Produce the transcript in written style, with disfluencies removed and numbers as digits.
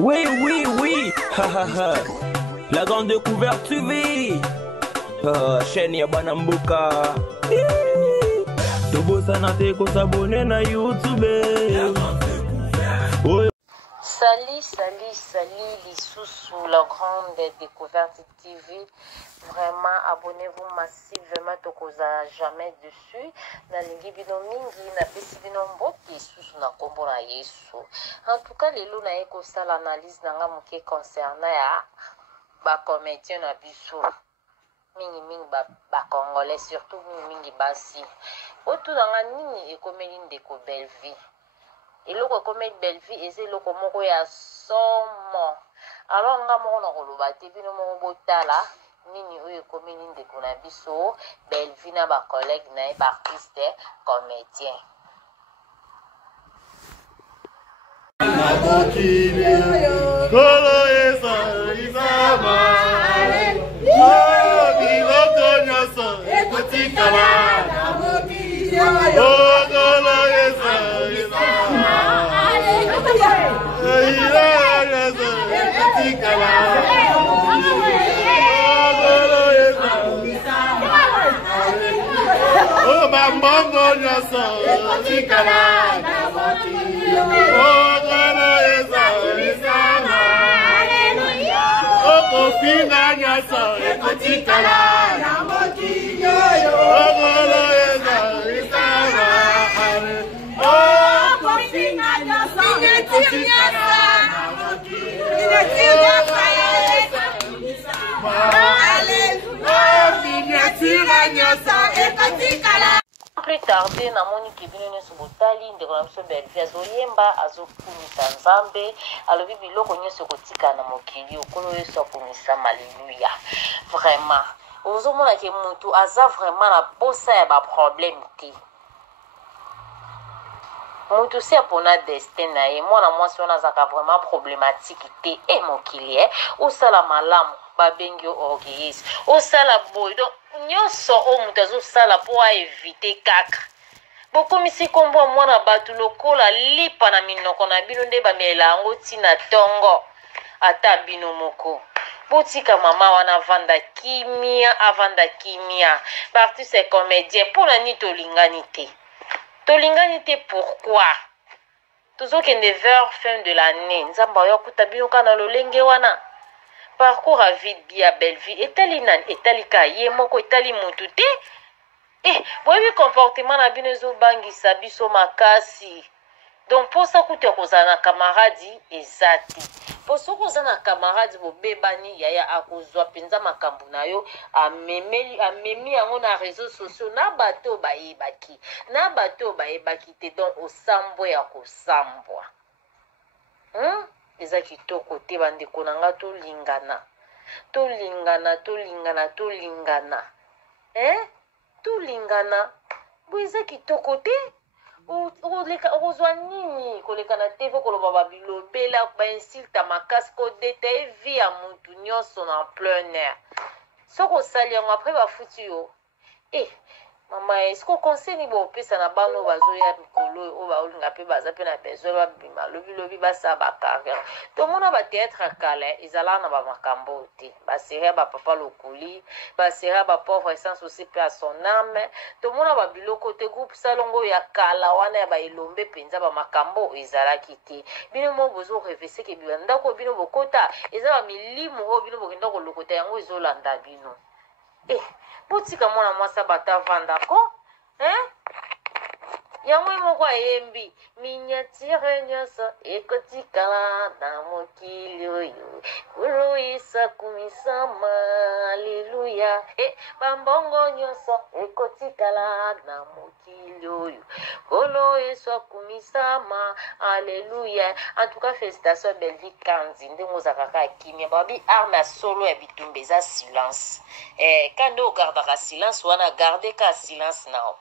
Oui, oui, oui. Ha, ha, ha. La grande découverte TV. Chaîne ya Banambuka. Tobo sana te ko s'abonner na YouTube. Salut, Lissou sous la grande découverte TV. Vraiment, abonnez-vous massivement, tokoza jamais dessus. Na lingi bino mingi, na pesi bino mboki, sous na kombo na Yesu. En tout cas, les loups na eko sa l'analyse na nga mouke concernant ya ba comédien na biso. Mingi ba congolais, surtout mingi basi. Otu na nga nini ekomeli ndeko Belleville. Eloko ekomeli Belleville eze eloko moko ya somo. Alors nga moko na koloba te bino moko botala nini oyo ekomeli ndeko na biso Belleville na ba collègue na ye ba artiste comédien. Bambongo nyoso tikala na moti ogoro esa isama haleluya okofina nyoso tikala na moti ogoro esa isama haleluya okofina nyoso tikala na moti haleluya Plus tardé na moni kibino nyoso botali ndeko na biso Belleville azoyemba azokumisa nzambe alobi biloko nyonso kotika na mokili okolo yesu akumisa haleluya. Vraiment ozomona ke mutu aza vraiment na posa ya ba problème te. Mutu si apona destin na ye mwana mwasi wana azaka vraiment problématique te e mokili osala malamu babengi orgueilleuse osala boy donc nyonso o mutu azosala po aevite kaka bokomisi kombo mwana bato lokola lipa na minoko na bino nde bamela yango ntina ntongo ata bino moko botika mama wana avanda kimia baartiste comédien mpona nini tolingani te pourquoi tozokende vers fin de l'année nzambe ayokuta bino kaka na lolenge wana parcours à vie bia Belleville etali nani etali ka ye moko etali mutu te boyebi comportement na bino ezobangisa biso makasi donc mposa kutu ya kozala na camaradi eza te mpo soki oza na camaradi bobebani yaya akozwa mpenza makambo na yo amemi yango na réseaux sociaux na bato bayebaki te donc osambwa ya kosambwa eza kitoko te bandeko na nga tolingana bo eza kitoko te okozwa nini koleka na tv koloba babilobela bainsulte makasi kodetaye vie ya mutu nyonso na plein air soki osali yango apres bafuti yo mama eske okonseni bopesa na bano bazoya mikolo oyo baolinga mpe baza mpe na besoin babima lobilobi basala bacarrière tomona bateatre ya kala ezalaka na bamakambo te baserie ya bapapa lokoli baserie ya bapauvre essence aussi mpe ya son ame tomona babiloko te groupe salongo ya kala wana ya baelombe mpenza bamakambo ezalaki te bino mo bozoreveseke ndako bino bokota eza bamilimu oyo bino bokenda kolokota yango ezolanda bino botika mwana mwasi batavandako yango moko ayembi miniatire nyonso ekotikala na mokili oyo kolo esakumisama haleluya bambongo nyonso ekotikala na mokili oyo kolo esakumisama haleluya. En tout cas félicitations Belleville Kanzi ndenge ozalaka kimia babi arme ya solo ya bitumba eza silence quand nde ogardaka silence wana garde ka silence nao